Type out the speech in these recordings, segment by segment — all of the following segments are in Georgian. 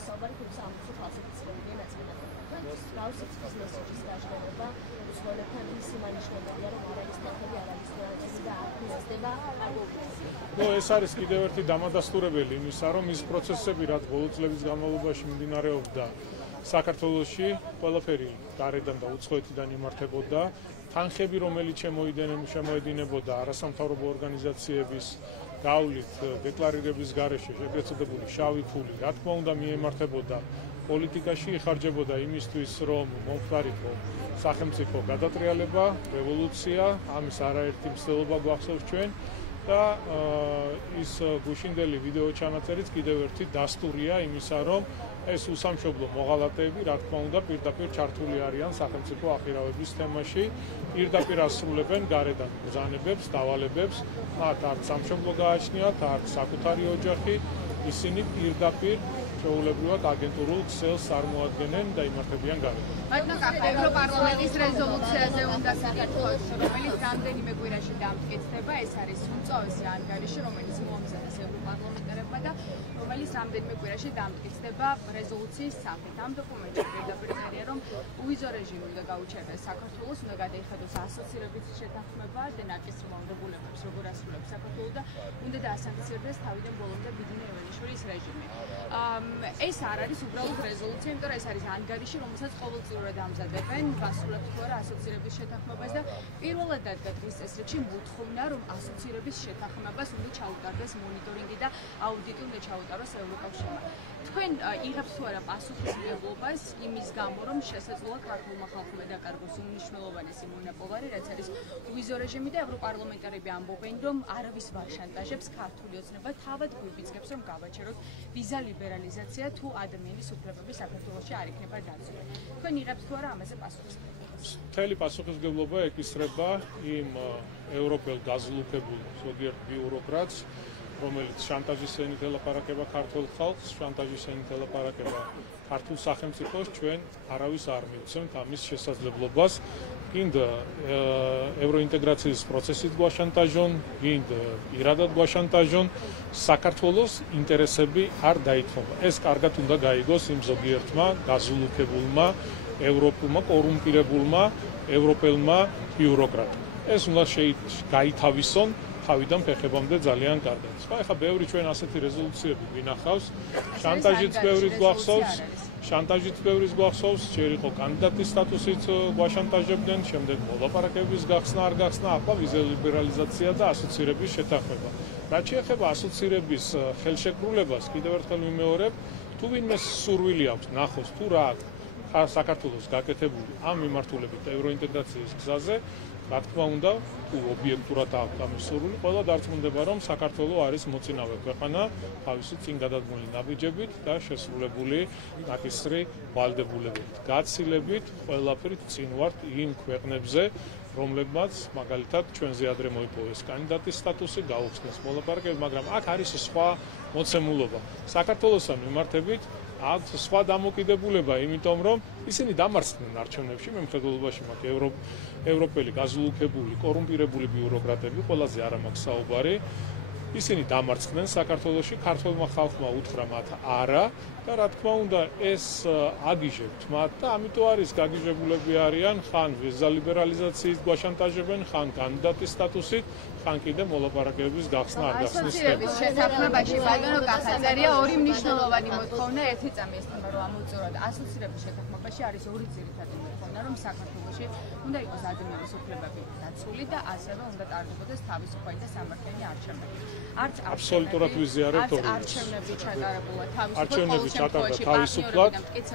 საუბარი თუ სამწუხაროდ ფალსიფიცირებული ნაწილაკებთან, რუსეთის ბიზნესის დაშლება, უცხოელებთან ისი მანიშნებია, რომ არის თანხები არ არის და არ ფინანსდება ნუ ეს არის კიდევ ერთი დამადასტურებელი იმისა, რომ ის პროცესები, რაც ბოლო წლების განმავლობაში მიმდინარეობდა საქართველოში, ყველაფერი გარედან და უცხოეთიდან იმართებოდა. თანხები, რომელიც შემოედინებოდა არასამთავრობო ორგანიზაციების გავლით დეკლარირების გარეშე შეგეცდებული შავი ფული, რა თქმა უნდა, მიემართებოდა პოლიტიკაში, იხარჯებოდა იმისთვის, რომ მომხდარიყო სახელმწიფო გადატრიალება, რევოლუცია, ამის არაერთი მცდელობა გვახსოვს ჩვენ და ის გუშინდელი ვიდეო ჩანაწერიც კიდევ ერთი დასტურია იმისა, რომ ეს უსამშობლო მოღალატეები, რა თქმა უნდა, პირდაპირ ჩართული არიან სახელმწიფო აღიარების თემაში, პირდაპირ ასრულებენ გარედან ბრძანებებს, დავალებებს, მათ არც სამშობლო გააჩნიათ, არც საკუთარი ოჯახი, ისინი პირდაპირ ჩვეულებრივად აგენტურულ ქსელს წარმოადგენენ და იმართებიან გარედან. ბატონო კახა, ევროპარლამენტის რეზოლუციაზე უნდა საკითხოს, რომელიც რამდენიმე კვირაში დამტკიცდება, ეს არის უმწოვესი ანგარიში, რომელიც მოამზადეს ევროპარლამენტარებმა და რომელიც რამდენიმე კვირაში დამტკიცდება რეზოლუციის სახით. ამ დოკუმენტში პირდაპირ წერია, რომ უვიზო რეჟიმი უნდა გაუჩერდეს საქართველოს, უნდა გადაიხადოს ასოცირების შეთანხმება და ნაკისრმავდებულებებს, როგორ ასრულებს საქართველო და უნდა დაასანქციონდეს თავიდან ბოლომდე ბიძინა ივანიშვილის რეჟიმი. ეს არ არის უბრალოდ რეზოლუცია, იმიტომ რომ ეს არის ანგარიში, რომელსაც ყოველწლიურად ამზადებენ, გასრულებთ თუ არა ასოცირების შეთანხმებას და პირველად დადგა დღის წესრიგში მოთხოვნა, რომ ასოცირების შეთანხმებას უნდა ჩაუტარდეს მონიტორინგი და აუდიტი უნდა ჩაუტაროს ევროკავშირმა. თქვენ იღებთ თუ არა პასუხისმგებლობას იმის გამო, რომ შესაძლოა ქართულმა ხალხმა დაკარგოს უმნიშვნელოვანესი მონოპოლარი, რაც არის უვიზო რეჟიმი და ევროპარლამენტარები ამბობენ, რომ არავის ვარ შანტაჟებს ქართული ოცნება თავად გვიბიძგებს, რომ გავაჩეროთ ვიზა ლიბერალიზაცია თუ ადამიანის უფლებები საქართველოში არ იქნება დაცული. თქვენ იღებთ თუ არა ამაზე პასუხისმგებლობას? მთელი პასუხისმგებლობა ეკისრება იმ ევროპელ გაზლუქებულ ზოგიერთ ბიუროკრატს, რომელიც შანტაჟის ენით ელაპარაკება ქართულ ხალხს, შანტაჟის ენით ელაპარაკება ქართულ სახელმწიფოს, ჩვენ არავის არ მივცემთ ამის შესაძლებლობას. გინდა ევროინტეგრაციის პროცესით გვაშანტაჟონ, გინდა პირადად გვაშანტაჟონ, საქართველოს ინტერესები არ დაითხოვა. ეს კარგად უნდა გაიგოს იმ ზოგიერთმა გაზლუქებულმა, ევროპულმა, კორუმპირებულმა, ევროპელმა ბიუროკრატმა. ეს უნდა გაითავისონ თავიდან ფეხებამდე ძალიან კარგად. ეხლა ბევრი ჩვენ ასეთი რეზოლუციები გვინახავს, შანტაჟიც ბევრიც გვახსოვს, ჯერ იყო კანდიდატის სტატუსით გვაშანტაჟებდნენ, შემდეგ მოლაპარაკებების გახსნა არ გახსნა, ახლა ვიზა ლიბერალიზაცია და ასოცირების შეთანხმება. რაც შეეხება ასოცირების ხელშეკრულებას, კიდევ ერთხელ ვიმეორებ, თუ ვინმე სურვილი აქვს ნახოს თუ რა საქართველოს გაკეთებული ამ მიმართულებით ევროინტეგრაციის გზაზე, რა თქმა უნდა, თუ ობიექტურად აქვს ამის სურვილი, ყველა დარწმუნდება, რომ საქართველო არის მოწინავე ქვეყანა თავისი წინ გადადგმული ნაბიჯებით და შესრულებული ნაკისრი ვალდებულებით. გაცილებით ყველაფრით წინ ვართ იმ ქვეყნებზე, რომლებმაც მაგალითად ჩვენზე ადრე მოიპოვეს კანდიდატის სტატუსი, გაუხსნეს მოლაპარაკებები, მაგრამ აქ არის სხვა მოცემულობა. საქართველოსთან მიმართებით აქვს სხვა დამოკიდებულება, იმიტომ რომ ისინი დამარცხდნენ არჩევნებში, მემხედველობაში მაქვს ევროპელი გაზლუქებული, კორუმპირებული ბიუროკრატები, ყველაზე არ მაქვს საუბარი. ისინი დამარცხდნენ საქართველოში, ქართველმა ხალხმა უთხრა მათ არა და რა თქმა უნდა ეს აგიჟებთ მათ და ამიტომ არის გაგიჟებულები არიან ხან ვიზა ლიბერალიზაციის გვაშანტაჟებენ, ხან კანდიდატის სტატუსით, ხან კიდე მოლაპარაკებების გახსნა არ გახსნის ასოცირების შეთანხმებაში ბატონო კახა წერია ორი მნიშვნელოვანი მოთხოვნა, ერთი წამის თემა რომ ამოწუროთ. ასოცირების შეთანხმებაში არის ორი ძირითადი მოთხოვნა, რომ საქართველოში უნდა იყოს ადამიანის უფლებები დაცული და ასევე უნდა ტარდებოდეს თავისუფალი და სამართლიანი არჩევნები. არც აბსოლუტურად ვიზიარებთ ორს. არჩევნები ჩატარებულა არჩევნები ჩატარდა თავისუფლად,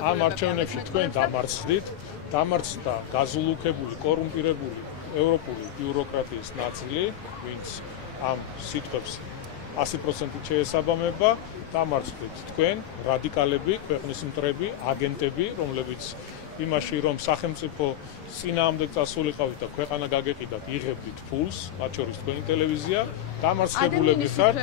ამ არჩევნებში თქვენ დამარცხდა გაზლუქებული, კორუმპირებული ევროპული ბიუროკრატიის ნაწილი, ვინც ამ სიტყვებს 100% შეესაბამება, დამარცხდით თქვენ, რადიკალები, ქვეყნის მტრები, აგენტები, რომლებიც იმაში რომ სახელმწიფო წინააღმდეგ წასულიყავით და ქვეყანა გაგეყიდათ, იღებდით ფულს, მათ შორის თქვენი ტელევიზია, დამარცხებულები ხართ,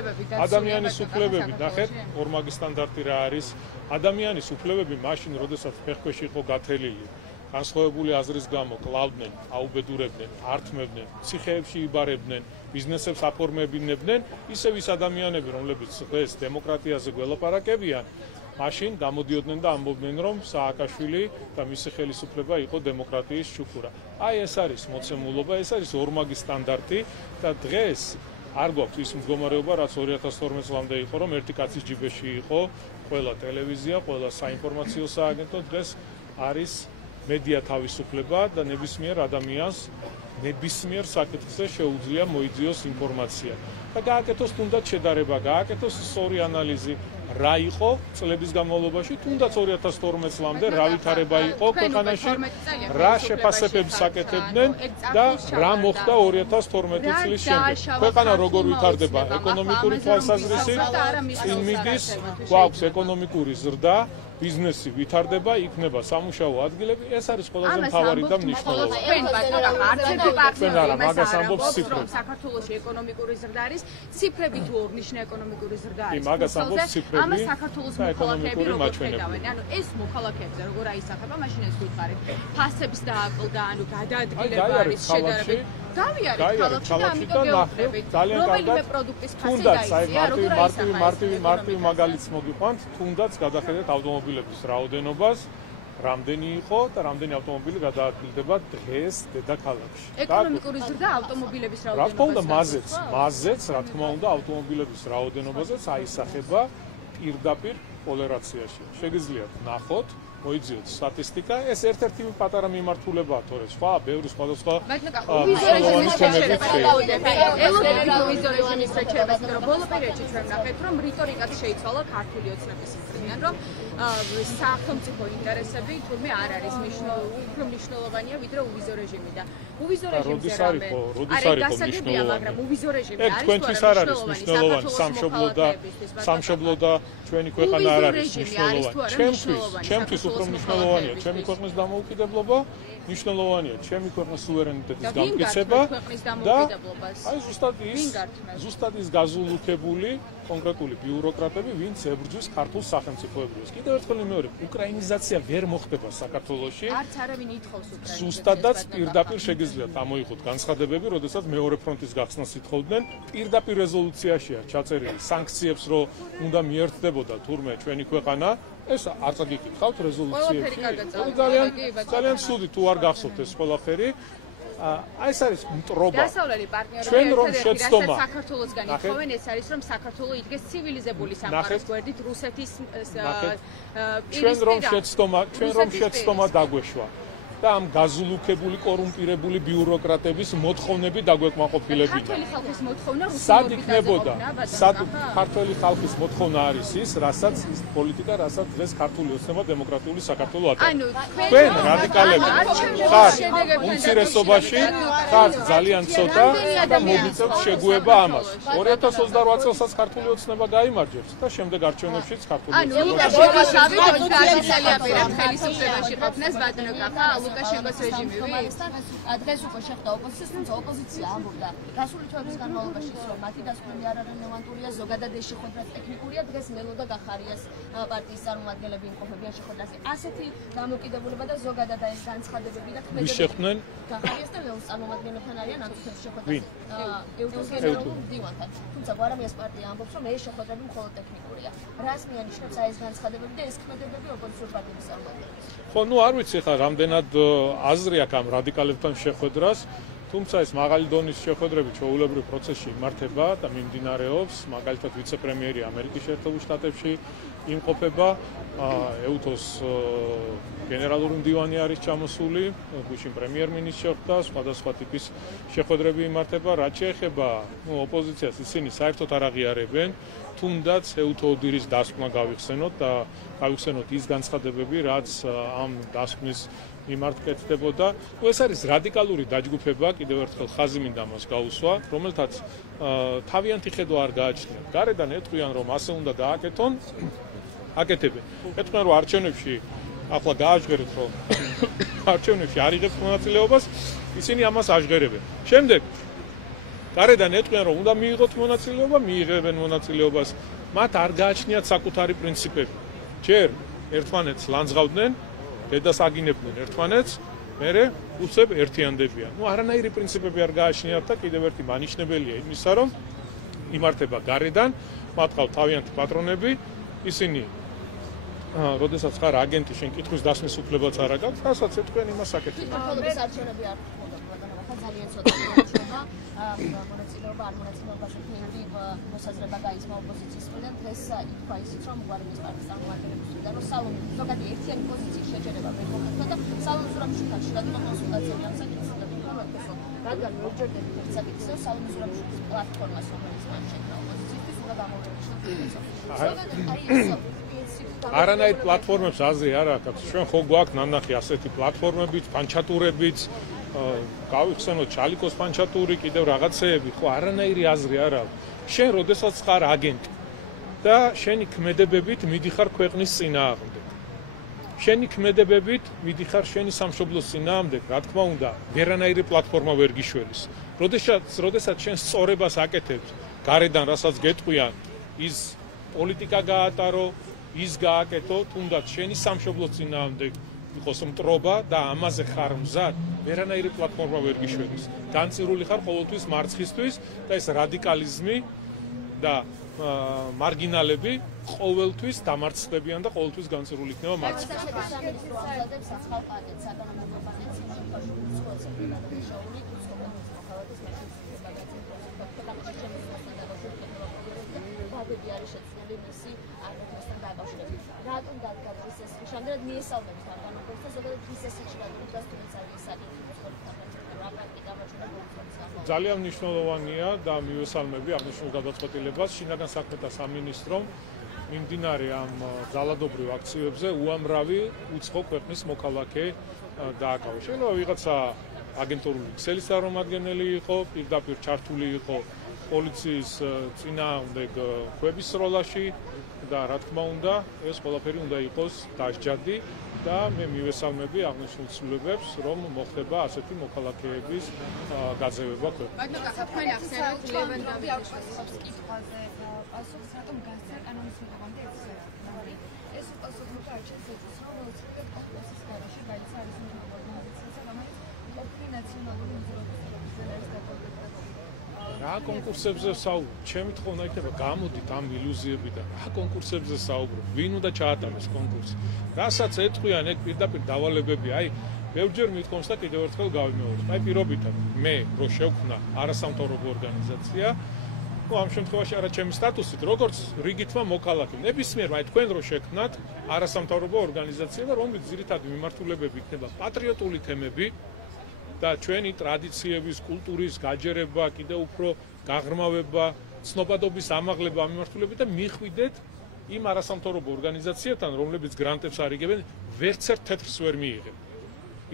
ადამიანის უფლებები, ნახეთ, ორმაგი სტანდარტი რა არის, ადამიანის უფლებები მაშინ, როდესაც ფეხქვეშ იყო გათელილი, განსხვავებული აზრის გამო კლავდნენ, აუბედურებდნენ, ართმევდნენ, ციხეებში იბარებდნენ, ბიზნესებს აფორმებინებდნენ, ისევ ის ადამიანები, რომლებიც დღეს დემოკრატიაზე გველაპარაკებიან, მაშინ გამოდიოდნენ და ამბობდნენ, რომ სააკაშვილი და მისი ხელისუფლება იყო დემოკრატიის შუქურა. აი ეს არის მოცემულობა, ეს არის ორმაგი სტანდარტი და დღეს არ გვაქვს ის მდგომარეობა, რაც 2012 წლამდე იყო, რომ ერთი კაცის ჯიბეში იყო ყველა ტელევიზია, ყველა საინფორმაციო სააგენტო, დღეს არის მედია თავისუფლება და ნებისმიერ ადამიანს ნებისმიერ საკითხზე შეუძლია მოიძიოს ინფორმაცია. და გააკეთოს თუნდაც შედარება, გააკეთოს სწორი ანალიზი, რა იყო წლების განმავლობაში, თუნდაც 2012 წლამდე რა ვითარება იყო ქვეყანაში, რა შეფასებებს აკეთებდნენ და რა მოხდა 2012 წლის შემდეგ. ქვეყანა როგორ ვითარდება ეკონომიკური თვალსაზრისით, წინ მიდის, გვაქვს ეკონომიკური ზრდა, ბიზნესი ვითარდება, იქნება სამუშაო ადგილები, ეს არის ყველაზე მთავარი და მნიშვნელოვანი. თქვენ ბატონო, არა, მაგას ამბობს ციფრები. საქართველოში ეკონომიკური ზრდა არის, ციფრები თუ ორნიშნე ეკონომიკური ზრდა არის. მაგას ამბობს ციფრები. ამას საქართველოს მოქალაქეები როგორ ხედავენ? ანუ ეს მოქალაქეებზე როგორ აისახება, მაშინ ეს გვითხარით. ფასების დააკლდა, ანუ გადაადგილება არის შედარებით. გავიარეთ ქალაქში და ამიტომ გეუბნებით. რომელიმე პროდუქტის ფასი დაიწია, როგორ აისახება? მარტივი მაგალითს მოგიყვანთ, თუნდაც გადახედეთ ავტომობილების რაოდენობას, რამდენი იყო და რამდენი ავტომობილი გადაადგილდება დღეს დედაქალაქში. ეკონომიკური ზრდა ავტომობილების რა თქმა უნდა, მაზეც, რა თქმა უნდა, ავტომობილების რაოდენობაზეც აისახება პირდაპირ კორელაციაში. შეგიძლიათ ნახოთ, მოიძიოთ სტატისტიკა, ეს ერთ-ერთი პატარა მიმართულებაა, თორე სხვა, ბევრი სხვადასხვა ბოლო პერიოდში ჩვენ ნახეთ, რომ რიტორიკაც შეიცვალა ქართული ოცნების მხრიდან, რომ სახელმწიფო ინტერესები თურმე არ არის უფრო მნიშვნელოვანია ვიდრე უვიზო რეჟიმი და უვიზო რეჟიმზე რამე არის გასაგებია, მაგრამ უვიზო რეჟიმი არის თქვენთვის არ არის მნიშვნელოვანი სამშობლო და ჩვენი ქვეყანა არ არის მნიშვნელოვანი. ჩემთვის უფრო მნიშვნელოვანია ჩემი ქვეყნის დამოუკიდებლობა, მნიშვნელოვანია ჩემი ქვეყნის სუვერენიტეტის გამტკიცება და აი ზუსტად ის გაზულუქებული კონკრეტული ბიუროკრატები, ვინც ებრძვის ქართულ სახელმწიფოებრიოს. კიდევ ერთხელ მეორე, უკრაინიზაცია ვერ მოხდება საქართველოში. არც არავინ ითხოვს უკრაინიზაციას. ზუსტადაც პირდაპირ შეგიძლიათ ამოიღოთ განცხადებები, როდესაც მეორე ფრონტის გახსნას ითხოვდნენ, პირდაპირ რეზოლუციაშია ჩაწერილი სანქციებს, რომ უნდა მიერთდებოდა თურმე ჩვენი ქვეყანა. ეს არც გიკითხავთ რეზოლუციებში. ძალიან ცუდი თუ არ გახსოვთ ეს ყველაფერი. აი ეს არის მტრობა. დასავლელი პარტნიორები ჩვენ რომ შეცდომა საქართველოსგან ითხოვენ, ეს არის რომ საქართველო იდგეს ცივილიზებული სამყაროს გვერდით რუსეთის ჩვენ რომ შეცდომა დაგვეშვა. და ამ გაზულუქებული კორუმპირებული ბიუროკრატების მოთხოვნები დაგვეკმაყოფილებინა. ქართული ხალხის მოთხოვნა სად იქნებოდა? ქართული ხალხის მოთხოვნა არის ის, რასაც ის პოლიტიკა, რასაც დღეს ქართული ოცნება დემოკრატიული საქართველო ატარებს. თქვენ რადიკალები ხართ უმცირესობაში, ხართ ძალიან ცოტა და მოგიწევთ შეგუება ამას. 2028 წელსაც ქართული ოცნება გაიმარჯვებს და შემდეგ არჩევნებშიც ქართული ოცნება. ლუკაშენკოსავი გაგზალიაპირებთ ხელისუფლებაში ყოფნას ბატონო კახა ლუკაშენკოს რეჟიმი. დღეს უკვე შეხვდა ოპოზიციას, თუმცა ოპოზიცია ამბობდა გასული თვეების განმავლობაში, რომ მათი დასკვნები არ რელევანტურია, ზოგადად ეს შეხვედრა ტექნიკურია, დღეს მელოდა გახარიას პარტიის წარმომადგენლები იმყოფებიან შეხვედრაზე. ასეთი დამოკიდებულება და ზოგადად ეს განცხადებები და ქმედებები. ვის შეხვდნენ? გახარიას და ლეოს წარმომადგენლებთან არიან ამ შეხვედრაზე. ეუთოს გენერალურ მდივანთან. თუმცა გვარამიას პარტია ამბობს, რომ ეს შეხვედრები მხოლოდ ტექნიკურია. რას მიანიშნებს ეს განცხადებები და ეს ქმედებები ოპოზიციურ პარტიების წარმომადგენლებს? ხო, არ ვიცი ხა რამდენად აზრი აქვს ამ რადიკალებთან შეხვედრას, თუმცა ეს მაღალი დონის შეხვედრები ჩვეულებრივ პროცესში იმართება და მიმდინარეობს, მაგალითად ვიცე-პრემიერი ამერიკის შეერთებულ შტატებში იმყოფება, ეუთოს გენერალური მდივანი არის ჩამოსული, გუშინ პრემიერ-მინისტრი შეხვდა, სხვადასხვა ტიპის შეხვედრები იმართება, რაც შეეხება ოპოზიციას, ისინი საერთოდ არ აღიარებენ, თუნდაც ეუთო ოდირის დასკვნა გავიხსენოთ და გავიხსენოთ ის განცხადებები, რაც ამ დასკვნის მიმართ კეთდებოდა. ეს არის რადიკალური დაჯგუფება, კიდევ ერთხელ ხაზი მინდა ამას გაუსვა, რომელთაც თავიანთი ხედვა არ გააჩნიათ. გარედან ეტყვიან, რომ ასე უნდა გააკეთონ, აკეთებენ. ეტყვიან, რომ არჩევნებში ახლა გააჟღერეთ, რომ არჩევნებში არ იღებს მონაწილეობას, ისინი ამას აჟღერებენ. შემდეგ გარედან ეტყვიან, რომ უნდა მიიღოთ მონაწილეობა, მიიღებენ მონაწილეობას. მათ არ გააჩნიათ საკუთარი პრინციპები. ჯერ ერთმანეთს ლანძღავდნენ, დედას აგინებდნენ ერთმანეთს, მერე უცებ ერთიანდებიან. არანაირი პრინციპები არ გააჩნიათ და კიდევ ერთი მანიშნებელია იმისა, რომ იმართება გარედან, მათ ყავთ თავიანთი პატრონები, ისინი როდესაც ხარ აგენტი, შენ კითხვის დასმის უფლებაც არ აქვს, რასაც ეთქვენ იმას აკეთებ. მმართველობის არჩევნები არ ხდება, ბატონო, ხა ძალიან ცოტა მოიწონა, მონაწილეობა არ მონაწილეობაში ფერი მოსაზრება გაისმა ოპოზიციის მხრიდან, ეს ითქვა ისიც, რომ უარების პარტიის წარმომადგენლების მხრიდან, რომ სალონი ზოგადი ერთიანი პოზიციის შეჯერება ვერ მოხდა და სალონის ურამშვილთან შედარებით კონსულტაციები ამ საკითხზე და ვფიქრობ, რადგან მოვჯერდებით ერთ საკითხზე, სალონის ურამშვილის პლატფორმას, რომელიც მან შექმნა ოპოზიციისთვის, უნდა გამოვიდეს. არანაირ პლატფორმებს აზრი არ აქვს. ჩვენ ხო გვაქვს ნანახი ასეთი პლატფორმებიც, პანჩატურებიც, გავიხსენოთ ჩალიკოს პანჩატური, კიდევ რაღაცეები, ხო არანაირი აზრი არ აქვს. შენ როდესაც ხარ აგენტი და შენი ქმედებებით მიდიხარ ქვეყნის წინააღმდეგ. შენი ქმედებებით მიდიხარ შენი სამშობლოს წინააღმდეგ, რა თქმა უნდა, ვერანაირი პლატფორმა ვერ გიშველის. როდესაც შენ სწორებას აკეთებ, გარედან რასაც გეტყვიან, ის პოლიტიკა გაატარო, ის გააკეთო, თუნდაც შენი სამშობლოს წინააღმდეგ იყოს მტრობა და ამაზე ხარ მზად, ვერანაირი პლატფორმა ვერ გიშველის. განწირული ხარ ყოველთვის მარცხისთვის და ეს რადიკალიზმი და მარგინალები ყოველთვის დამარცხდებიან და ყოველთვის განწირული იქნება მარცხით. ბაგები არის შეცვლილი მისი არგენტინასთან დაკავშირებით. რატომ დადგა ეს შამდე მიესალმებით ამ განყოფილებას და ზოგადად ის შეგვიძლია თუმცა არის საკითხი რა პრაქტიკა მოჩვენა ძალიან მნიშვნელოვანია და მივესალმები აღნიშნულ გადაწყვეტილებას შინაგან საქმეთა სამინისტრომ მიმდინარე ამ ძალადობრივ აქციებზე უამრავი უცხო ქვეყნის მოქალაქე დააკავა. შეიძლება ვიღაცა აგენტურული ქსელის წარმომადგენელი იყო, პირდაპირ ჩართული იყო პოლიციის წინააღმდეგ ხვების სროლაში და რა თქმა უნდა ეს ყველაფერი უნდა იყოს დასჯადი და მე მივესალმები აღნიშნულ ცვლილებებს რომ მოხდება ასეთი მოქალაქეების გაძევება ქვეყანაში. ბატონო, თქვენ ახსენეთ ლევანდოვის კითხვაზე პასუხს რატომ გასცა კანონის მიღებამდე ეს პასუხი არჩევს ეცის რომ უცხოეთ კონკურსის გარშე გაიცა არის ორგანიზაცია რომელიც ყოფილი ნაციონალური მიზნების ზელარის დაკავებით. რა კონკურსებზე საუბრობ? ჩემი თხოვნა იქნება გამოდით ამ ილუზიებიდან. რა კონკურსებზე საუბრობ? ვინ უნდა ჩაატაროს კონკურსი? რასაც ეთქვიან ეგ პირდაპირ დავალებები, აი ბევრჯერ მithkomს და კიდევ ერთხელ გავიმეორებ. აი პირობითად მე რო შევქმნა არასამთავრობო ორგანიზაცია, ამ შემთხვევაში არა ჩემი სტატუსით, როგორც რიგითმა მოქალაქე. ნებისმიერ აი თქვენ რო შექმნათ არასამთავრობო ორგანიზაცია და რომლის ძირითადი მიმართულებები იქნება პატრიოტული თემები და ჩვენი ტრადიციების, კულტურის გაჯერება, კიდევ უფრო გაღრმავება, ცნობადობის ამაღლება მიმართულებით და მიხვიდეთ იმ არასამთავრობო ორგანიზაციებთან, რომლებიც გრანტებს არიგებენ, ვერც ერთ თეთრს ვერ მიიღებ.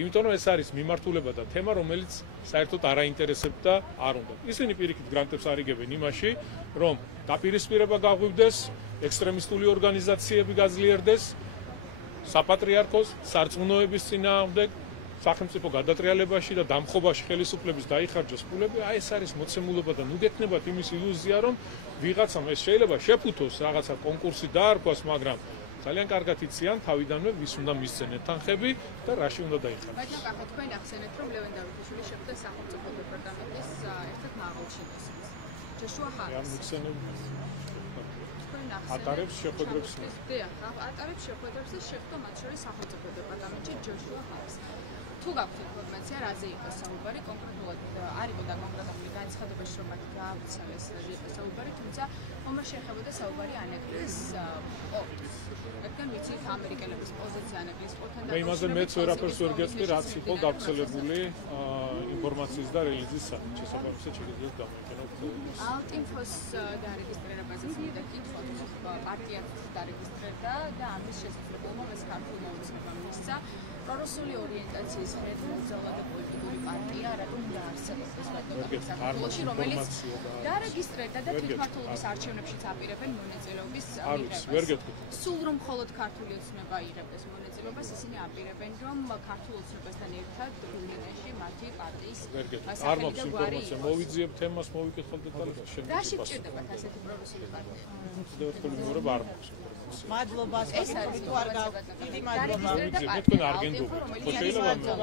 იმიტომ რომ ეს არის მიმართულება და თემა, რომელიც საერთოდ არ აინტერესებდა არ უნდა. ისინი პირიქით გრანტებს არიგებენ იმაში, რომ დაპირისპირება გაღვივდეს, ექსტრემისტული ორგანიზაციები გაძლიერდეს, საპატრიარქოს, სარწმუნოების წინააღმდეგ სახელმწიფო გადატრიალებაში და დამხობაში ხელისუფლების დაიხარჯოს ფულები, აი ეს არის მოცემულობა და ნუ გექნებათ იმის ილუზია, რომ ვიღაცამ ეს შეიძლება შეფუთოს რაღაცა კონკურსი დაარქვას, მაგრამ ძალიან კარგად იციან თავიდანვე ვის უნდა მისცენეთ თანხები და რაში უნდა დაიხარჯოს. ბატონო, კახა თქვენ ახსენეთ, რომ ლევანდოვის შეხვდა სახელმწიფო დეპარტამენტის ერთ-ერთ მაღალ შინაარსს. ჯაშუა ხარს. ან მიცენები ატარებს შეხვედრებს. ატარებს შეხვედრებს და შეხვდა მათ შორის სახელმწიფო დეპარტამენტში ჯაშუა ხარს. თუ გაქვთ ინფორმაცია, რაზე იყო საუბარი, კონკრეტულად არ იყო დაკონკრეტებული განცხადებაში, რომ მათ გაავრცელეს რაზე იყო საუბარი, თუმცა ხომ შეეხებოდა საუბარი ანეკლეს პორტს. რადგან ვიცით ამერიკელების პოზიცია ანეკლეს პორტთან და იმაზე მეც ვერაფერს ვერ გეტყვი, რაც იყო გავრცელებული ინფორმაციის და რელიზის შესაბამისად შეგიძლიათ გამოიყენოთ. ალტინფოს დარეგისტრირებაზე მინდა კითხოთ, პარტია დარეგისტრირდა და ამის შესაძლებლობა ეს ქართულმა უცნებამ მისცა. პრორუსული ორიენტაციის მიხედვით ძალადობრივი პოლიტიკური პარტია რატომ დაარსებდეს საქართველოში, რომელიც დარეგისტრირდა და თვითმმართველობის არჩევნებშიც აპირებენ მონაწილეობის მიღებას. სულ რომ მხოლოდ ქართული ოცნება იღებდეს მონაწილეობას, ისინი აპირებენ, რომ ქართულ ოცნებასთან ერთად რუმინაში მათი პარტიის არ მაქვს ინფორმაცია, მოვიძიებ თემას, მოვიკითხავ დეტალებს. რა შეჭირდებათ ასეთი პრორუსული პარტია? კიდევ ერთხელ ვიმეორებ, არ მაქვს. კონსტიტუცია. მადლობა ეს არის თუ არ გაქვთ დიდი მადლობა მე თქვენ არ გენდობთ ხო შეიძლება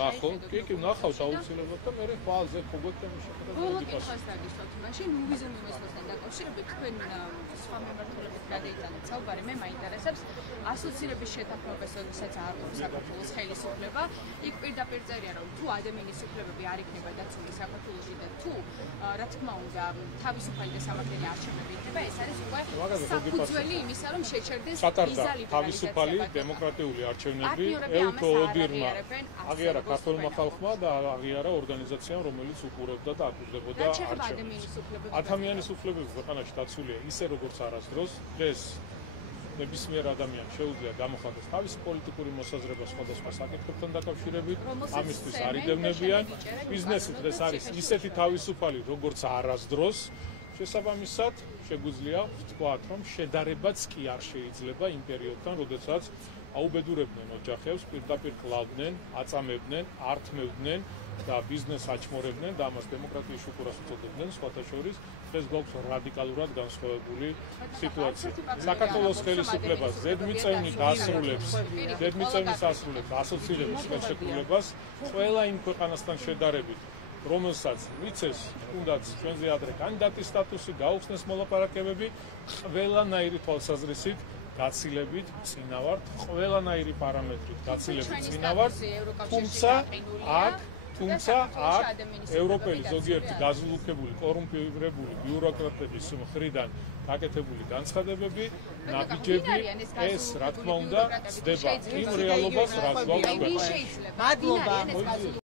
ნახო კი ნახავთ აუცილებლად და მე ხვალზე ხო გვექნება ბოლო კითხვას დაგისვათ მაშინ ლუვიზა მიმოსვლასთან დაკავშირებით თქვენ სხვა მემართულებთან გადაიტანეთ საუბარი მე მაინტერესებს ასოცირების შეთანხმებას როდესაც აარყოფს საქართველოს ხელისუფლება იქ პირდაპირ წერია რომ თუ ადამიანის უფლებები არ იქნება დაცული საქართველოში და თუ რა თქმა უნდა თავისუფალი და სამართლიანი არჩევნები იქნება ეს არის უკვე საფუძველი იმისა რომ შეჩერდეს ვიზა თავისუფალი დემოკრატიული არჩევნები ელთოდირმა აღიარა ქართულმა ხალხმა და აღიარა ორგანიზაციამ რომელიც უყურებდა და აკურდებოდა ადამიანის უფლებები ქვეყანაში დაცულია ისე როგორც არასდროს დღეს ნებისმიერ ადამიანს შეუძლია გამოხატოს თავისი პოლიტიკური მოსაზრება სხვადასხვა საკითხებთან დაკავშირებით ამისთვის არიდევნებიან ბიზნესი დღეს არის ისეთი თავისუფალი როგორც არასდროს შესაბამისად შეგვიძლია ვთქვათ რომ შედარებაც კი არ შეიძლება იმ პერიოდთან როდესაც აუბედურებდნენ ოჯახებს პირდაპირ კლავდნენ აწამებდნენ ართმევდნენ და ბიზნესს აჩმორებდნენ და ამას დემოკრატიის შუქურას უწოდებდნენ სხვათა შორის დღეს გვაქვს რადიკალურად განსხვავებული სიტუაცია საქართველოს ხელისუფლებას ზედმიწევნით ასრულებს ასოცირების ხელშეკრულებას ყველა იმ ქვეყანასთან შედარებით რომელსაც მიცეს თუნდაც ჩვენზე ადრე კანდიდატის სტატუსი გაუხსნეს მოლაპარაკებები ყველანაირი თვალსაზრისით გაცილებით წინა ვართ ყველანაირი პარამეტრით გაცილებით წინა ვართ თუმცა აქ ევროპელი ზოგიერთი გაზულუქებული კორუმპირებული ბიუროკრატების მხრიდან გაკეთებული განცხადებები ნაბიჯები ეს რა თქმა უნდა ცდება იმ რეალობას რაც გვაქვს. მადლობა